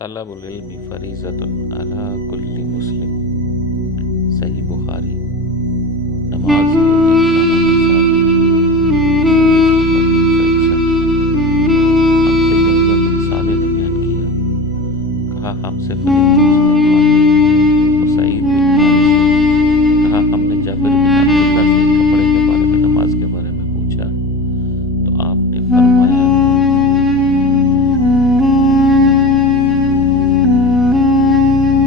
طلب العلم فریضۃ علی کل مسلم، صحیح بخاری۔ نماز کے احکام و مسائل، حدیث نمبر 361۔ ہم سے یحییٰ بن صالح نے بیان کیا، کہا ہم سے فضیلت سلیمان بن وسعید بن حارث سے، کہا ہم نے جابر بن عبداللہ سے کپڑے کے بارے میں، نماز کے بارے میں پوچھا تو آپ نے فرمایا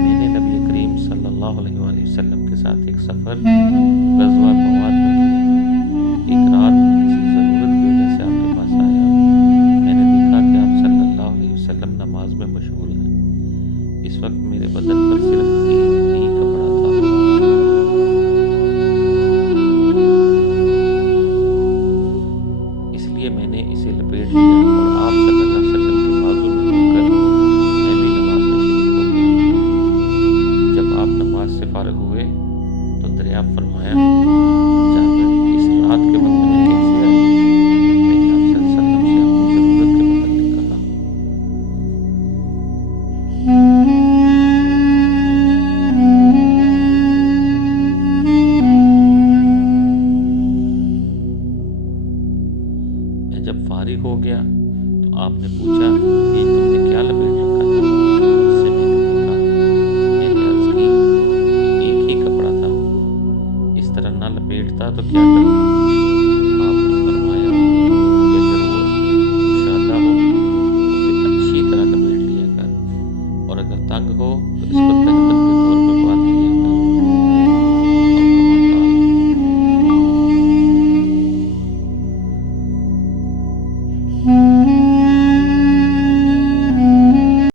میں نے نبی کریم صلی اللہ علیہ وآلہ وسلم کے ساتھ ایک سفر غزوہ مواد میں کیا۔ ایک رات میں کسی ضرورت کی وجہ سے آپ کے پاس آیا۔ میں نے دیکھا کہ آپ صلی اللہ علیہ وسلم نماز میں مشغول ہیں۔ اس وقت میرے بدن پر صرف ایک ہی کپڑا تھا۔ اس لیے میں نے اسے لپیٹ لیا اور آپ صلی اللہ علیہ وسلم کے بازو میں ہو کر میں بھی نماز میں شریک ہو گیا۔ جب آپ نماز سے فارغ ہوئے تو دریافت فرمایا، جابر اس رات کے وقت میں کیسے آئے؟ میں نے آپ صلی اللہ علیہ وسلم سے اپنی ضرورت کے متعلق کہا۔